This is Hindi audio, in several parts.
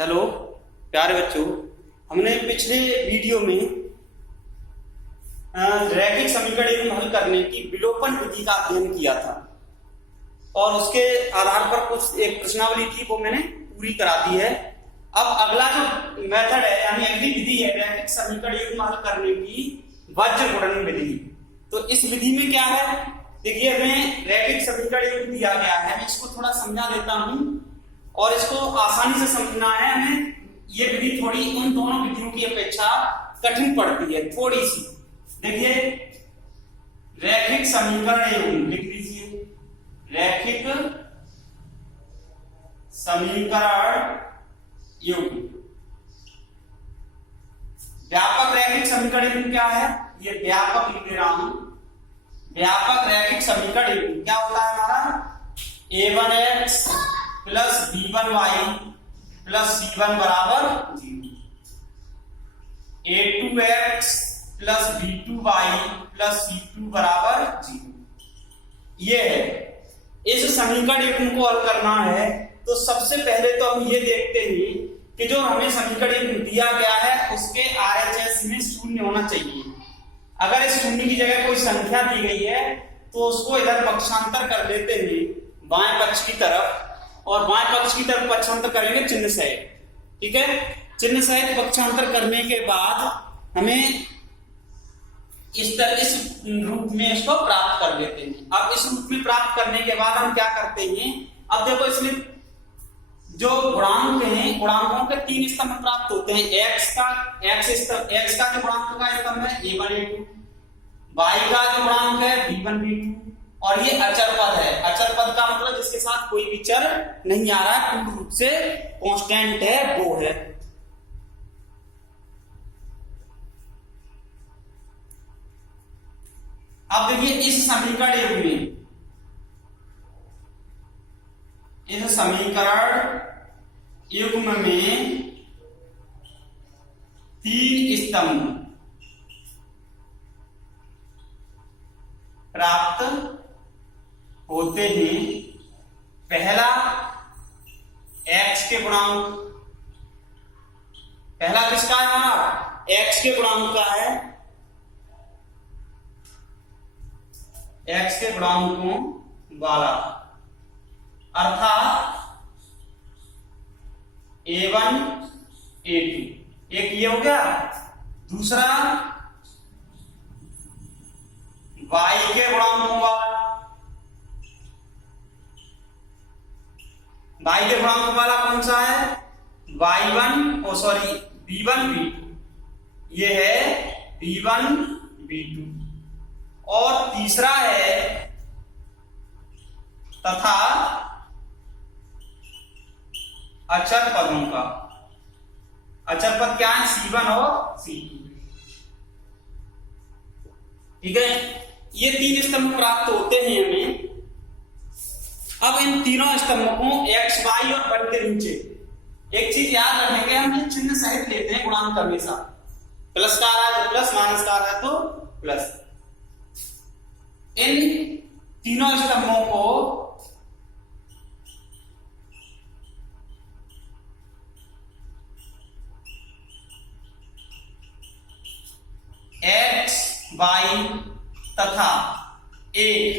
हेलो प्यारे बच्चों, हमने पिछले वीडियो में रैखिक समीकरण हल करने की विलोपन विधि का अध्ययन किया था और उसके आधार पर कुछ एक प्रश्नावली थी वो मैंने पूरी करा दी है। अब अगला जो मेथड है यानी अगली विधि है रैखिक समीकरण हल करने की वज्र गुणन विधि। तो इस विधि में क्या है, देखिए हमें रैखिक समीकरण दिया गया है, मैं इसको थोड़ा समझा देता हूं और इसको आसानी से समझना है। हमें ये विधि थोड़ी उन दोनों विधियों की अपेक्षा कठिन पड़ती है थोड़ी सी। देखिए रैखिक समीकरण युग्म लिख लीजिए, रैखिक समीकरण युग्म। व्यापक रैखिक समीकरण युग्म क्या है, ये व्यापक लिख दे रहा हूं। व्यापक रैखिक समीकरण युग्म क्या होता है हमारा, a1x plus b1y plus c1 बराबर 0, a2x plus b2y plus c2 बराबर 0। ये है, इस समीकरण युग्म को हल करना है तो सबसे पहले तो हम ये देखते हैं कि जो हमें समीकरण युग्म दिया गया है उसके RHS में शून्य होना चाहिए। अगर इस शून्य की जगह कोई संख्या दी गई है तो उसको इधर पक्षांतर कर लेते हैं बाएं पक्ष की तरफ, और बाएं पक्ष की तरफ पक्षांतर करेंगे चिन्ह सहित। ठीक है, चिन्ह सहित पक्षांतर करने के बाद हमें इस रूप में इसको प्राप्त कर लेते हैं। अब इस रूप में प्राप्त करने के बाद हम क्या करते हैं, अब देखो इसमें जो गुणांक हैं, गुणांकों के 3 स्तंभ प्राप्त होते हैं। x का जो गुणांक का स्तंभ है a1 a2, y का जो गुणांक है b1 b2, और ये अचर पद है। अचर पद का मतलब जिसके साथ कोई भी चर नहीं आ रहा है, पूर्ण रूप से कांस्टेंट है, वो है। अब देखिए इस समीकरण युग्म में, इस समीकरण युग्म में 3 स्तंभ प्राप्त होते हैं। पहला x के गुणांक, पहला किसका है हमारा, x के गुणांक का है, x के गुणांकों वाला, अर्थात a1 a2, एक ये हो गया। दूसरा y के गुणांकों वाला, y के गुणांकों वाला कौन सा है, b1 b2, ये है b1 b2। और तीसरा है तथा अचर पदों का, अचर पद क्या है, c1 और c2। ठीक है, ये 3 स्तंभ प्राप्त होते हैं हमें। अब इन तीनों स्तंभों को x, y और पद के नीचे एक चीज याद रखेंगे, हम ये चिन्ह सहित लेते हैं गुणांक हमेशा। प्लस का आ रहा है तो प्लस, माइनस का आ रहा है तो प्लस। इन तीनों स्तंभों को x, y तथा 1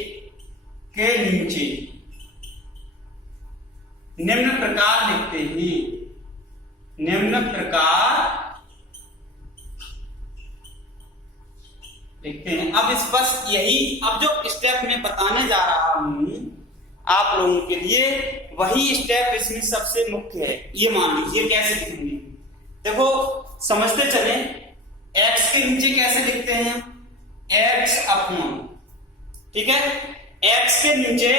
के नीचे निम्न प्रकार लिखते हैं, निम्न प्रकार लिखते हैं। अब इस बस यही, अब जो स्टेप मैं बताने जा रहा हूं आप लोगों के लिए, वही स्टेप इसमें सबसे मुख्य है। ये मान लीजिए कैसे लिखेंगे, देखो समझते चले। x के नीचे कैसे लिखते हैं, x अपॉन, ठीक है, x के नीचे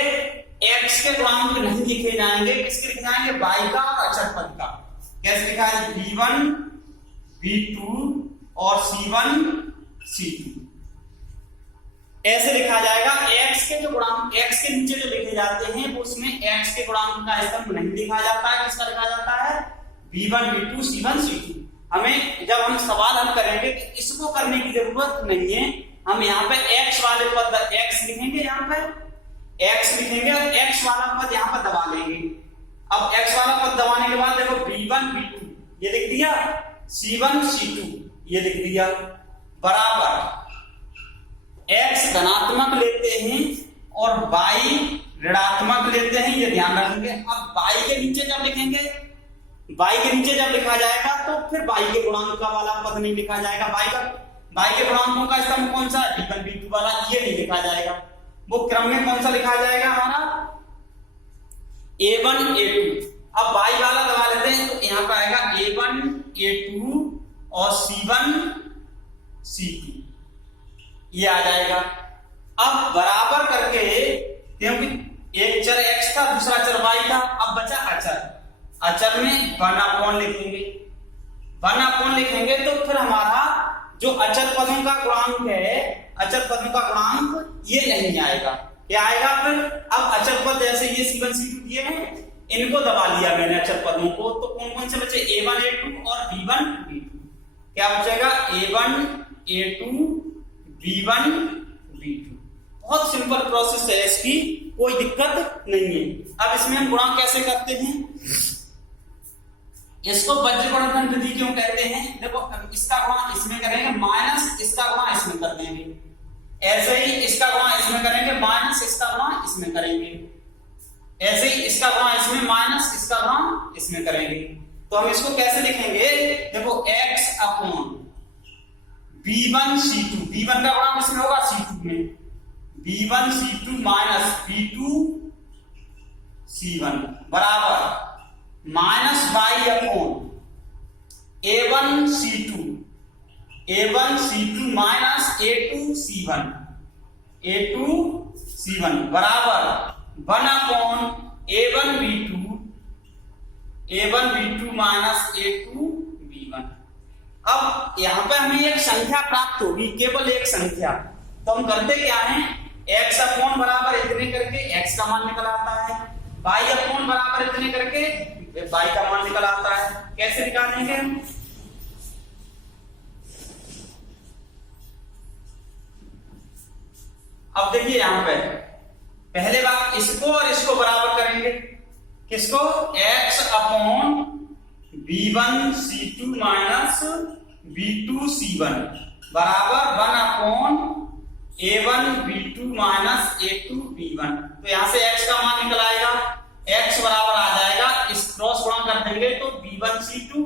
x के गुणांक नहीं लिखे जाएंगे, किसके लिखे जाएंगे, y का और अचर पद का। कैसे लिखा है, b1 b2 और c1 c2, ऐसे लिखा जाएगा। x के जो गुणांक, x के नीचे जो लिखे जाते हैं वो उसमें x के गुणांक का स्तंभ नहीं लिखा जाता है, किसका लिखा जाता है, b1 b2 c1 c2। हमें जब हम सवाल हल करेंगे तो इसको करने की जरूरत नहीं है, हम यहाँ पे x वाले पद x लिखेंगे, यहाँ पे x लिखेंगे और x वाला पद यहाँ पर दबा लेंगे। अब x वाला पद दबाने के बाद देखो b1 b2 ये लिख दिया, c1 c2 ये लिख दिया, बराबर x धनात्मक लेते हैं और y ऋणात्मक लेते हैं, ये ध्यान रखेंगे। अब y के नीचे जब लिखेंगे, y के नीचे जब लिखा जाएगा तो फिर y के गुणांक का वाला पद नहीं लिखा जाएगा। y के गुणांकों का स्तंभ कौन सा, b1 b2 वाला, ये नहीं लिखा जाएगा। वो क्रम में कौन सा लिखा जाएगा हमारा, a1 a2। अब y वाला दबा लेते हैं तो यहाँ पर आएगा a1 a2 और c1 c2 ये आ जाएगा। अब बराबर करके, क्योंकि एक चर x था दूसरा चर y था, अब बचा अचर, अचर में 1/, लिखेंगे तो फिर हमारा जो अचर पदों का गुणांक है, अचर पदों का गुणांक ये नहीं आएगा। क्या आएगा फिर, अब अचर पद जैसे ये c1 c2 दिए हैं, इनको दबा लिया मैंने अचर पदों को, तो कौन कौन से बचे, a1 a2 और b1 b2। क्या बचेगा, a1 a2 b1 b2। बहुत सिंपल प्रोसेस है इसकी, कोई दिक्कत नहीं है। अब इसमें हम गुणा कैसे करते हैं, इसको वज्रगुणन विधि क्यों कहते हैं, देखो इसका गुणा इसमें करेंगे माइनस इसका गुणा इसमें कर देंगे, ऐसे ही इसका गुणा इसमें करेंगे माइनस इसका गुणा इसमें करेंगे, ऐसे ही इसका गुणा इसमें माइनस इसका गुणा इसमें करेंगे। तो हम इसको कैसे लिखेंगे, देखो x upon b1 c2, b1 का गुणा किसमें होगा, c2 में, b1 c2 minus b2 c1 बराबर minus y upon a1 c2, a1 c2 minus a2 c1 बराबर 1 upon a1 b2 minus a2 b1। अब यहां पे हमें एक संख्या प्राप्त होगी, केवल एक संख्या। तो हम करते क्या हैं, x अपॉन बराबर इतने करके x का मान निकल आता है, y अपॉन बराबर इतने करके y का मान निकल आता है। कैसे निकालेंगे हम, अब देखिए यहां पे पहले बात इसको और इसको बराबर करेंगे, किसको, x upon b1 c2 minus b2 c1 बराबर 1 upon a1 b2 minus a2 b1। तो यहां से x का मान निकल आएगा, x बराबर आ जाएगा, इस क्रॉस गुणा कर देंगे तो b1 c2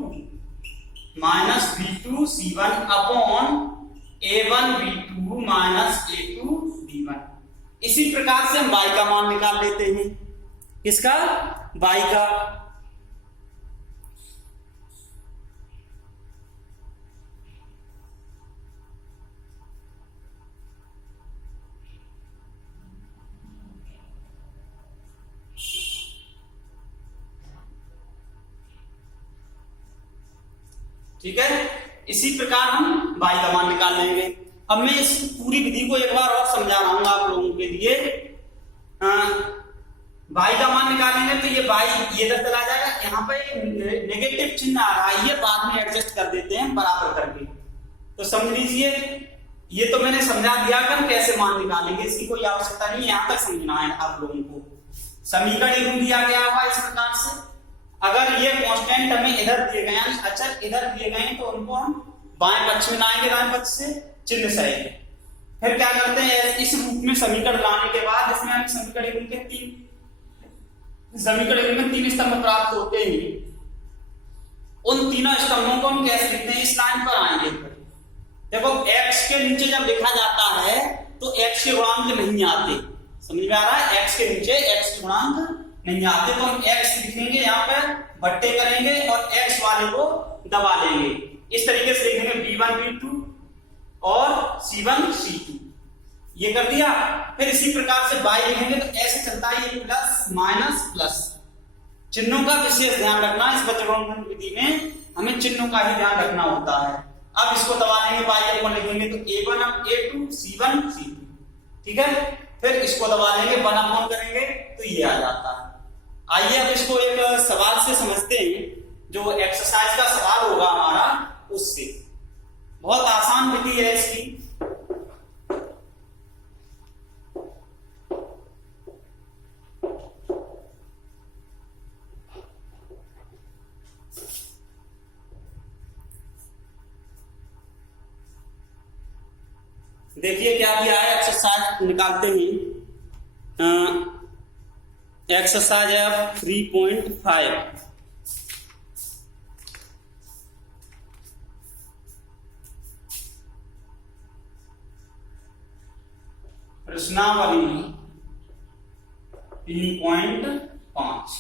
minus b2 c1 upon a1 b2 minus a2 b1। इसी प्रकार से हम y का मान निकाल लेते हैं, किसका, y का। ठीक है, इसी प्रकार हम y का मान निकाल लेंगे। अब मैं इस पूरी विधि को एक बार और समझा रहा हूं आप लोगों के लिए। y का मान निकालेंगे तो ये y ये इधर चला जाएगा, यहाँ पे नेगेटिव चिन्ह आ रहा है, ये बाद में एडजस्ट कर देते हैं बराबर करके। तो समझ लीजिए, ये तो मैंने समझा दिया कि हम कैसे मान निकालेंगे, इसकी कोई आवश्यकता नहीं, यहां तक समझना है आप लोगों को। समीकरण दिया गया हुआ इस प्रकार से, अगर ये कांस्टेंट हमें इधर दिए गए हैं, अचर इधर दिए गए हैं, तो उनको हम बाएं पक्ष में लाएंगे, दाएं पक्ष से चिन्ह सहित। फिर क्या करते हैं, इस रूप में समीकरण लाने के बाद इसमें हमें समीकरण के तीन स्तंभ प्राप्त होते हैं। उन तीनों स्तंभों को हम कैसे लिखते हैं, इस लाइन पर आएंगे। देखो x के नीचे जब लिखा जाता है तो x के गुणांक नहीं आते, समझ में आ रहा है, x के नीचे x के गुणांक नहीं आते, तो हम x लिखेंगे, यहाँ पर बट्टे करेंगे और x वाले को दबा लेंगे। इस तरीके से लिखेंगे b1 b2 और c1 c2, ये कर दिया। फिर इसी प्रकार से y लिखेंगे तो ऐसे चलता है, ये प्लस माइनस प्लस। चिन्हों का विशेष ध्यान रखना, इस वज्रगुणन विधि में हमें चिन्हों का ही ध्यान रखना होता है। अब इसको दबा लेंगे, y को लिखेंगे तो a1 a2 c1 c2, ठीक है। फिर इसको दबा लेंगे, 1 अपॉन करेंगे तो ये आ जाता है। आइए अब इसको एक सवाल से समझते हैं, जो एक्सरसाइज का सवाल होगा हमारा उससे। बहुत आसान विधि है इसकी। देखिए क्या दिया है, एक्सरसाइज निकालते हैं। एक्सरसाइज है 3.5। प्रश्नावली 3.5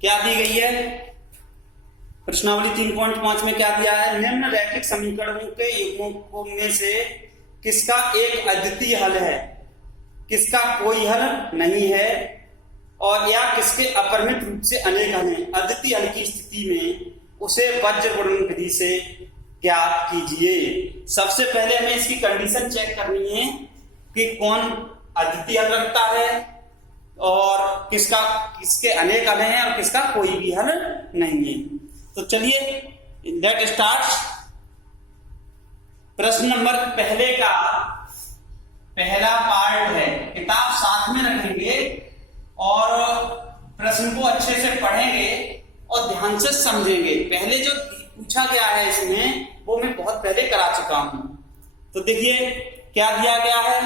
क्या दी गई है? प्रश्नावली 3.5 में क्या दिया है? निम्न रैखिक समीकरणों के युग्मों में से किसका एक अद्वितीय हल है, किसका कोई हल नहीं है, और या किसके अपरिमित रूप से अनेक हल हैं। अद्वितीय हल की स्थिति में उसे वज्र गुणन विधि से ज्ञात कीजिए। सबसे पहले हमें इसकी कंडीशन चेक करनी है कि कौन अद्वितीय हल रखता है और किसके अनेक हल हैं और किसका कोई भी हल नहीं है। तो चलिए लेट स्टार्ट। प्रश्न नंबर पहले का पहला पार्ट है, किताब साथ में रखेंगे और प्रश्न को अच्छे से पढ़ेंगे और ध्यान से समझेंगे। पहले जो पूछा गया है इसमें वो मैं बहुत पहले करा चुका हूं। तो देखिए क्या दिया गया है,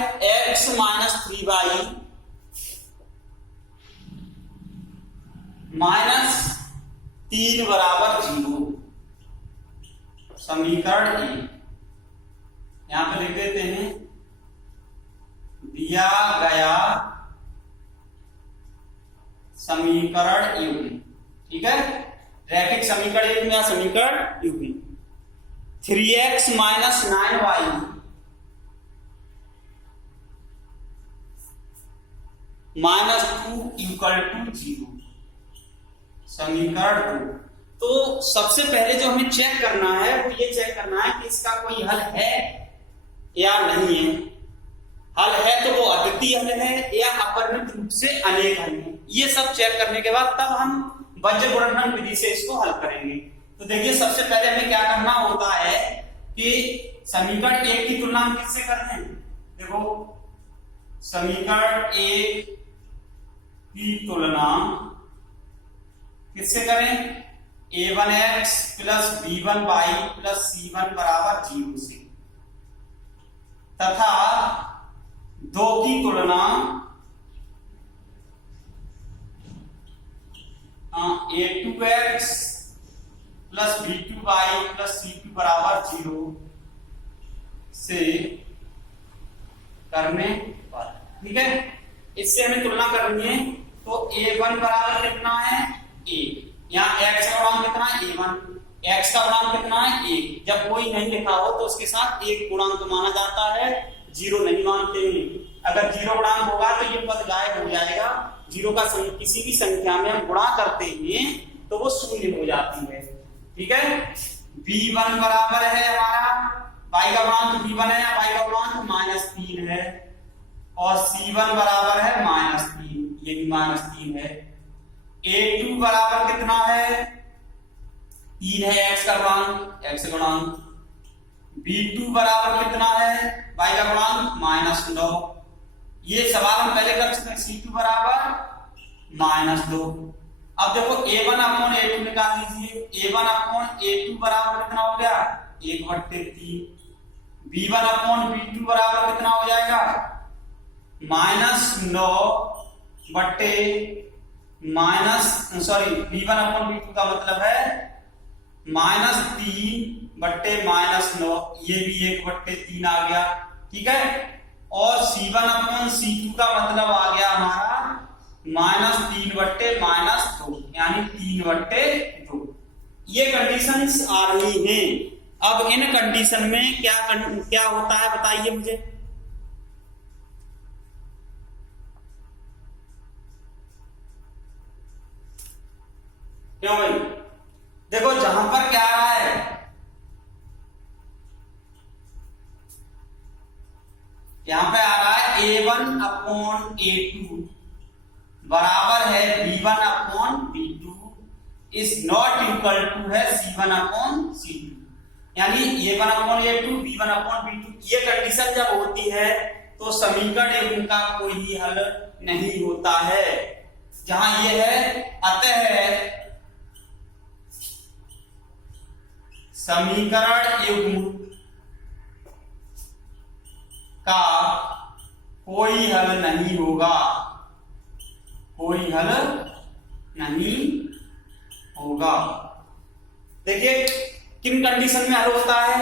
x माइनस 3y माइनस 3 बराबर 0। समीकरण ए यहां पे लिख देते हैं, दिया गया समीकरण युग्म। ठीक है, रैखिक समीकरण युग्म या समीकरण युग्म 3x minus 9y minus 2 equal to 0। समीकरण 2। तो सबसे पहले जो हमें चेक करना है वो ये चेक करना है कि इसका कोई हल है या नहीं है। हल है तो वो अद्वितीय हल है या अपरिमित रूप से अनेक हल है। ये सब चेक करने के बाद तब हम वज्र गुणन विधि से इसको हल करेंगे। तो देखिए सबसे पहले हमें क्या करना होता है कि समीकरण 1 की तुलना हम किससे करते हैं। देखो समीकरण 1 की तुलना किससे करें, a1x plus b1y plus c1 बराबर 0 से, तथा 2 की तुलना a2x plus b2y plus c2 बराबर 0 से करने पर। ठीक है, इससे हमें तुलना करनी है। तो a1 बराबर कितना है, a, यहाँ x का गुणांक कितना है, a1, x का गुणांक कितना है, a। जब कोई नहीं लिखा हो तो उसके साथ एक गुणांक माना जाता है, 0 नहीं मानते हैं। अगर 0 गुणांक होगा तो ये पद गायब हो जाएगा। 0 का किसी भी संख्या में हम गुणा करते हैं तो वो शून्य हो जाती है। ठीक है, b1 बराबर है हमारा, y का गुणांक b1 है, y का गुणांक -3 है, और c1 बराबर है -3, ये भी -3 है। a2 बराबर कितना है, 3 है x का गुणांक, x गुणांक। b2 बराबर कितना है, y का गुणांक -9। ये सवाल हम पहले कर चुके हैं, c2 बराबर -2। अब देखो a1 अपॉन a2 निकाल लीजिए। a1 अपॉन a2 बराबर कितना हो गया, 1/3। b1 अपॉन b2 बराबर कितना हो जाएगा, -9 बट्टे b1 अपॉन b2 का मतलब है -3 बट्टे -9, ये भी 1/3 आ गया। ठीक है, और c1 अपॉन c2 का मतलब आ गया हमारा -3 बट्टे -2, यानी 3/2। ये कंडीशंस आ रही हैं। अब इन कंडीशन में क्या होता है बताइए मुझे। क्यों भाई, देखो जहां पर क्या आ रहा है, यहां पे आ रहा है a1 अपॉन a2 बराबर है b1 upon b2 is not equal to है c1 अपॉन c2, यानी a1 upon a2 b1 upon b2। ये कंडीशन जब होती है तो समीकरण युग्म का कोई हल नहीं होता है। जहां ये है, अतः समीकरण युग्म का कोई हल नहीं होगा, कोई हल नहीं होगा। देखिए किन कंडीशन में हल होता है,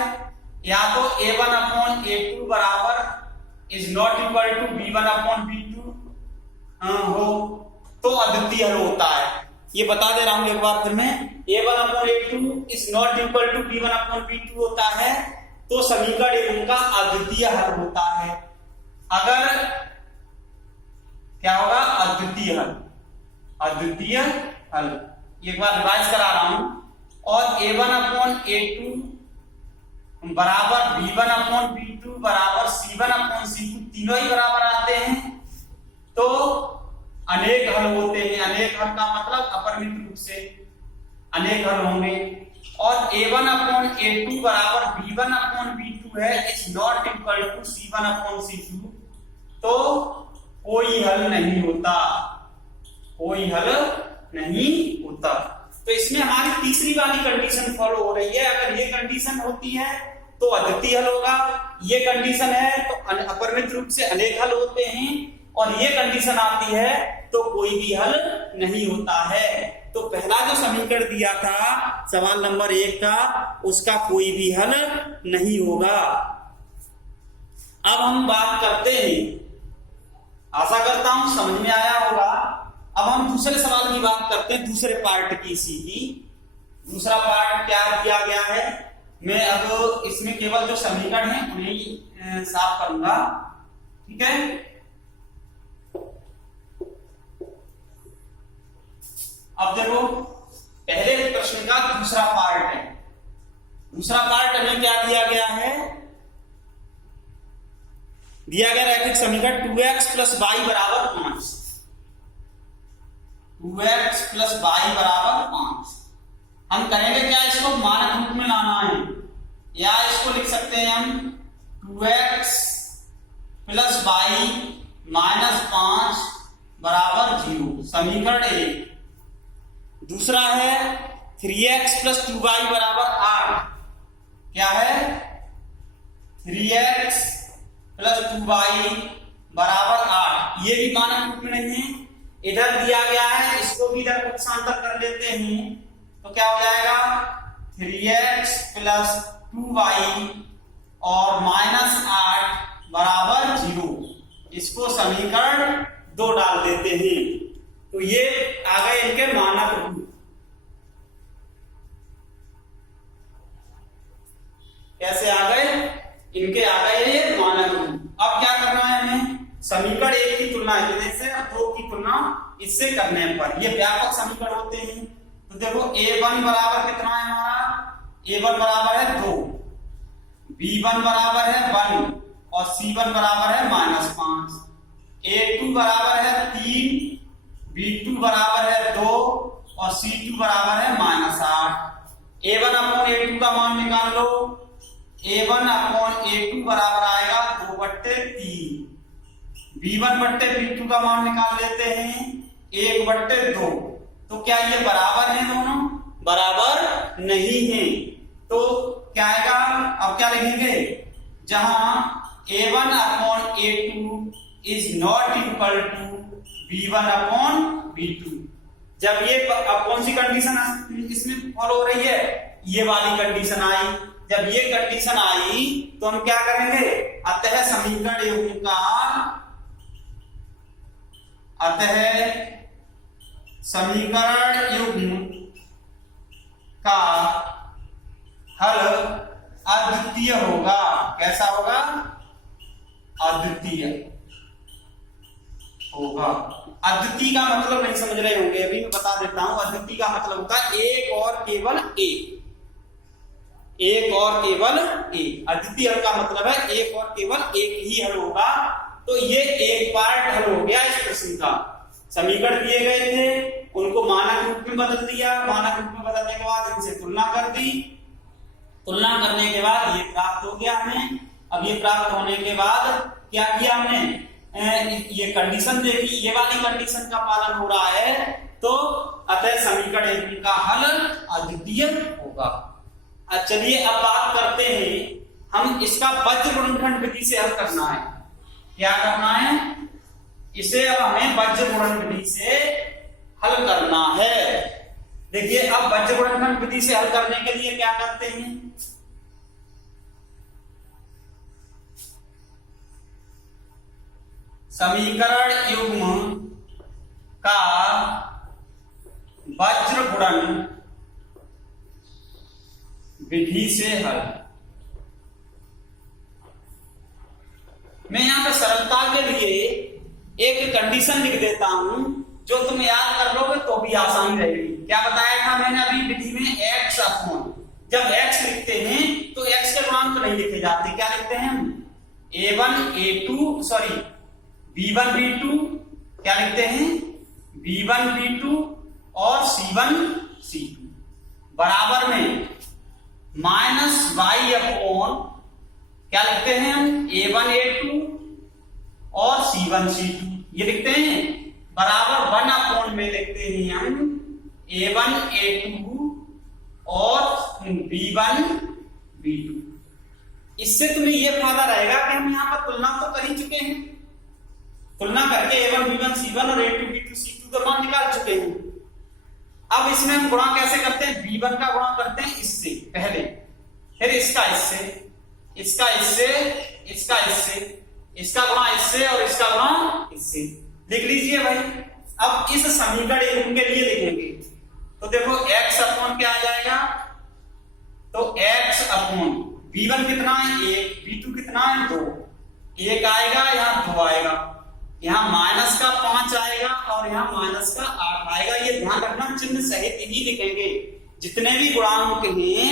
या तो a1/a2 बराबर is not equal to b1/b2 हो तो अद्वितीय हल होता है। ये बता दे रहा हूं एक बार फिर मैं, a1/a2 is not equal to b1/b2 होता है तो समीकरण एवं का अद्वितीय हल होता है। अगर क्या होगा, अद्वितीय हल, अद्वितीय हल। एक बार रिवाइज करा रहा हूं, और a1/a2 बराबर b1/b2 बराबर c1/c2 तीनों ही बराबर आते हैं तो अनेक हल होते हैं। अनेक हल का मतलब अपरिमित रूप से अनेक हल होंगे। और a1/a2 बराबर b1/b2 है, is not equal to c1/c2 तो कोई हल नहीं होता, कोई हल नहीं होता। तो इसमें हमारी तीसरी वाली कंडीशन फॉलो हो रही है। अगर ये कंडीशन होती है तो अद्वितीय हल होगा, ये कंडीशन है तो अपरिमित रूप से अनेक हल होते हैं, और ये कंडीशन आती है तो कोई भी हल नहीं होता है। तो पहला जो समीकरण दिया था सवाल नंबर 1 का, उसका कोई भी हल नहीं होगा। अब हम बात करते हैं, आशा करता हूं समझ में आया होगा। अब हम दूसरे सवाल की बात करते हैं, दूसरे पार्ट की इसी की। दूसरा पार्ट क्या दिया गया है, मैं अब इसमें केवल जो समीकरण है उन्हें साफ करूंगा, ठीक है। अब देखो पहले प्रश्न का दूसरा पार्ट है। दूसरा पार्ट हमें क्या दिया गया है, दिया गया रैखिक समीकरण 2x + y बराबर 5, 2x + y बराबर 5। हम करेंगे क्या, इसको मानक रूप में लाना है, या इसको लिख सकते हैं हम 2x + y - 5 बराबर 0, समीकरण 1। दूसरा है 3x + 2y बराबर 8, क्या है 3x + 2y बराबर 8, ये भी मानक रूप में नहीं है। इधर दिया गया है, इसको भी इधर पक्षांतर कर लेते हैं तो क्या हो जाएगा 3x + 2y और -8 बराबर 0। इसको समीकरण 2 डाल देते हैं तो ये आ गए इनके मानक रूप। कैसे आ गए, इनके आ गए ये मानक रूप। अब क्या करना है हमें, समीकरण 1 की तुलना से 2 की तुलना इससे करने पर ये व्यापक समीकरण होते हैं। तो देखो a1 बराबर कितना है हमारा, a1 बराबर है 2, b1 बराबर है 1 और c1 बराबर है -5, a2 बराबर है 3, b2 बराबर है 2 और c2 बराबर है -8। a1/a2 का मान निकाल लो, a1/a2 बराबर आएगा 2/3, b1/b2 का मान निकाल लेते हैं 1/2। तो क्या ये बराबर है, दोनों बराबर नहीं है तो क्या आएगा, अब क्या लिखेंगे, जहां a1/a2 is not equal to b1/b2। जब ये अब कौन सी कंडीशन इसमें फॉलो हो रही है, ये वाली कंडीशन आई। जब ये कंडीशन आई तो हम क्या करेंगे, अतः समीकरण युग्म का, अतः समीकरण युग्म का हल अद्वितीय होगा। कैसा होगा, अद्वितीय होगा। अद्वितीय का मतलब नहीं समझ रहे होंगे, अभी मैं बता देता हूं। अद्वितीय का मतलब होता है एक और केवल एक, एक और केवल एक। अद्वितीय हल का मतलब है एक और केवल एक ही हल होगा। तो ये एक पार्ट हल हो गया इस प्रश्न का। समीकरण दिए गए थे, उनको मानक रूप में बदल दिया, मानक रूप में बदलने के बाद इनसे तुलना कर दी, तुलना करने के बाद ये प्राप्त हो गया हमें। अब ये प्राप्त होने के बाद क्या किया हमने, ये कंडीशन देखी, ये वाली कंडीशन का पालन हो रहा है तो अतः समीकरण का हल अद्वितीय होगा। चलिए अब बात करते हैं, हम इसका वज्र गुणनखंड विधि से हल करना है। क्या करना है, इसे अब हमें वज्र गुणन विधि से हल करना है। देखिए अब वज्र गुणनखंड विधि से हल करने के लिए क्या करते हैं, समीकरण युग्म का वज्र गुणन विधि से हल। मैं यहां पर सरलता के लिए एक कंडीशन लिख देता हूं, जो तुम याद कर लोगे तो भी आसानी रहेगी। क्या बताया था मैंने अभी विधि में, x अपॉन, जब x लिखते हैं तो x के गुणांक नहीं लिखे जाते, क्या लिखते हैं हम, a1 a2 sorry b1 b2, क्या लिखते हैं b1 b2 और c1 c2 बराबर में माइनस y अपॉन, क्या लिखते हैं हम, a1 a2 और c1 c2, ये लिखते हैं बराबर 1 अपॉन में लिखते हैं हम a1 a2 और b1 b2। इससे तुम्हें यह फायदा रहेगा कि हम यहां पर तुलना तो कर ही चुके हैं, तुलना करके a1 b1 c1 और a2 b2 c2 का मान निकाल चुके हैं। अब इसमें हम गुणा कैसे करते हैं, b1 का गुणा करते हैं इससे पहले, फिर इसका इससे, इसका इससे, इसका इससे, इसका गुणा इससे और इसका गुणा इससे। लिख लीजिए भाई। अब इस समीकरण युग्म के लिए लिखेंगे तो देखो x अपॉन क्या आ जाएगा, तो x अपॉन b1 कितना है 1, b2 कितना है 2, 1 आएगा यहाँ 2 आएगा, यहाँ माइनस का 5 आएगा और यहाँ माइनस का 8 आएगा। ये ध्यान रखना, चिन्ह सहित ही लिखेंगे, जितने भी गुणांक हैं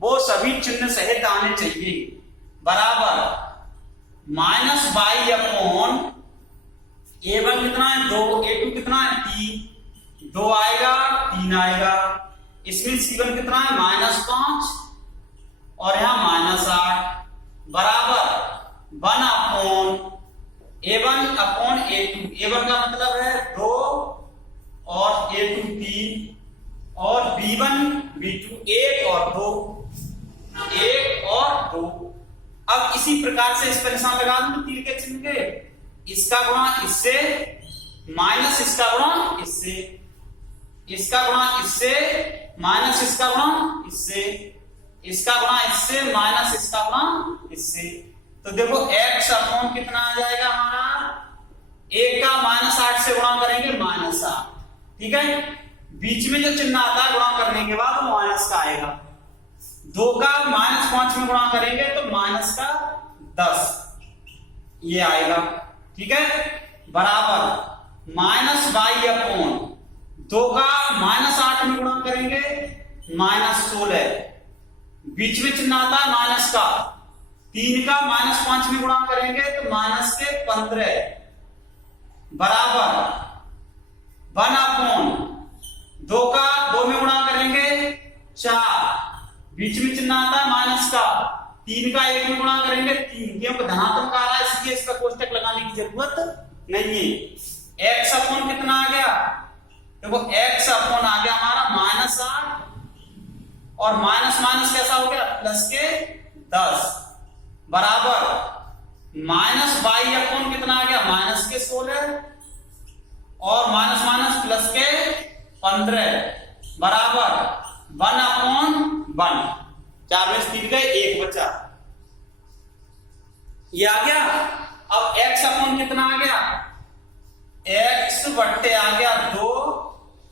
वो सभी चिन्ह सहित आने चाहिए। बराबर माइनस y अपॉन a1 कितना है 2, a2 कितना है 3, 2 आएगा 3 आएगा, इसमें c1 कितना है -5 और यहां -8 बराबर 1 upon a1 upon a2, a1 का मतलब है 2 और a2 3 और b1 b2 1 और 2, 1 और 2। अब इसी प्रकार से इस पर निशान लगा दूं तीर के चिन्ह के, इसका गुणा इससे माइनस इसका गुणा इससे, इसका गुणा इससे माइनस इसका गुणा इससे, इसका गुणा इससे माइनस इसका गुणा इससे। तो देखो x अपॉन कितना आ जाएगा हमारा, 1 का -8 से गुणा करेंगे -8, ठीक है। बीच में जो चिन्ह आता है गुणा करने के बाद वो माइनस का आएगा, 2 का -5 में गुणा करेंगे तो माइनस का 10 ये आएगा, ठीक है। बराबर माइनस y अपॉन 2 का -8 में गुणा करेंगे -16, बीच में चिन्ह आता है माइनस का, 3 का -5 में गुणा करेंगे तो माइनस के 15 बराबर 1 अपॉन 2 का 2 में गुणा करेंगे 4, बीच में चिन्ह आता है माइनस का, 3 का 1 में गुणा करेंगे 3, क्योंकि धनात्मक आ रहा है इसलिए इसका कोष्टक लगाने की जरूरत नहीं है। x अपॉन कितना आ गया, देखो x अपॉन आ गया हमारा -8 और माइनस माइनस कैसा हो गया प्लस के 10 बराबर माइनस y अपॉन कितना आ गया माइनस के 16 और माइनस माइनस प्लस के 15 बराबर 1 अपॉन 1, 4 में से 3 गए 1 बचा, ये आ गया। अब x अपॉन कितना आ गया, x बट्टे आ गया 2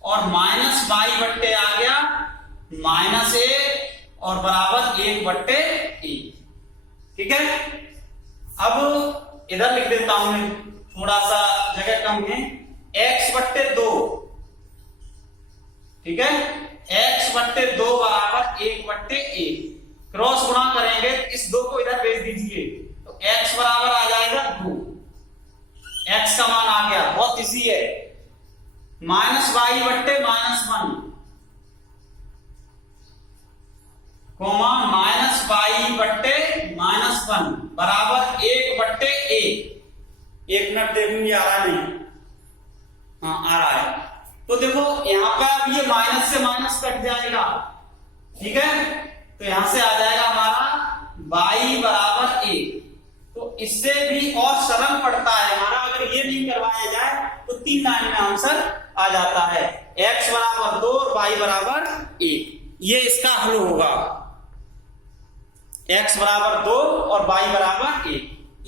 और माइनस y बट्टे आ गया -1 और बराबर 1 बट्टे 1, ठीक है। अब इधर लिख देता हूं मैं, थोड़ा सा जगह कम है, x बट्टे 2, ठीक है, x बट्टे 2 बराबर 1 बट्टे 1, क्रॉस गुणा करेंगे इस 2 को इधर भेज दीजिए तो x बराबर आ जाएगा 2, x का मान आ गया, बहुत इजी है, -y बट्टे -1 कोमा -y बट्टे -1 बराबर 1 बट्टे 1। 1 मिनट देखूंगी आ रहा नहीं, हाँ आ रहा है। तो देखो यहां पर अब ये माइनस से माइनस कट जाएगा, ठीक है, तो यहां से आ जाएगा हमारा y बराबर 1, तो इससे भी और सरल पड़ता है हमारा। अगर ये नहीं करवाया जाए तो 3 लाइन में आंसर आ जाता है। x बराबर 2 और y बराबर 1, ये इसका हल होगा। x बराबर 2 और y बराबर 1,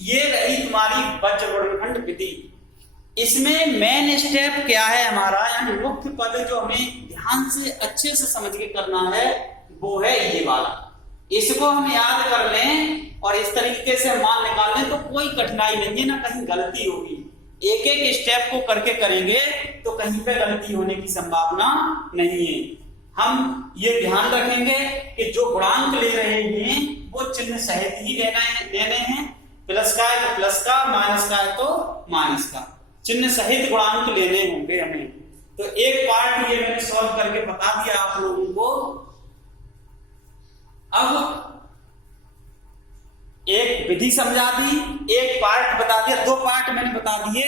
ये रही तुम्हारी बज्रवर्णखंड विधि। इसमें मेन स्टेप क्या है हमारा, यानी मुख्य पद जो हमें ध्यान से अच्छे से समझ के करना है वो है ये वाला। इसको हम याद कर लें और इस तरीके से मान निकाल लें तो कोई कठिनाई नहीं है, ना कहीं गलती होगी। एक एक स्टेप को करके करेंगे तो कहीं पे गलती होने की संभावना नहीं है। हम ये ध्यान रखेंगे कि जो गुणांक ले रहे हैं वो चिन्ह सहित ही लेने हैं। प्लस का है तो प्लस का, माइनस का है तो माइनस का, चिन्ह सहित गुणांक लेने होंगे हमें। तो एक पार्ट ये मैंने सॉल्व करके बता दिया आप लोगों को। अब एक विधि समझा दी, एक पार्ट बता दिया, 2 पार्ट मैंने बता दिए।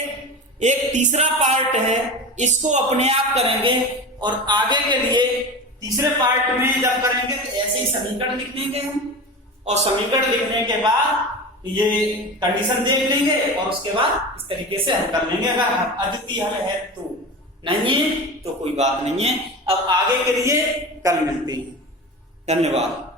एक तीसरा पार्ट है, इसको अपने आप करेंगे और आगे के लिए तीसरे पार्ट में जब करेंगे तो ऐसे ही समीकरण लिख लेंगे हम, और समीकरण लिखने के बाद ये कंडीशन देख लेंगे और उसके बाद इस तरीके से हल कर लेंगे। अगर अद्वितीय हल है तो, नहीं है तो कोई बात नहीं है। अब आगे के लिए कल मिलते हैं। धन्यवाद।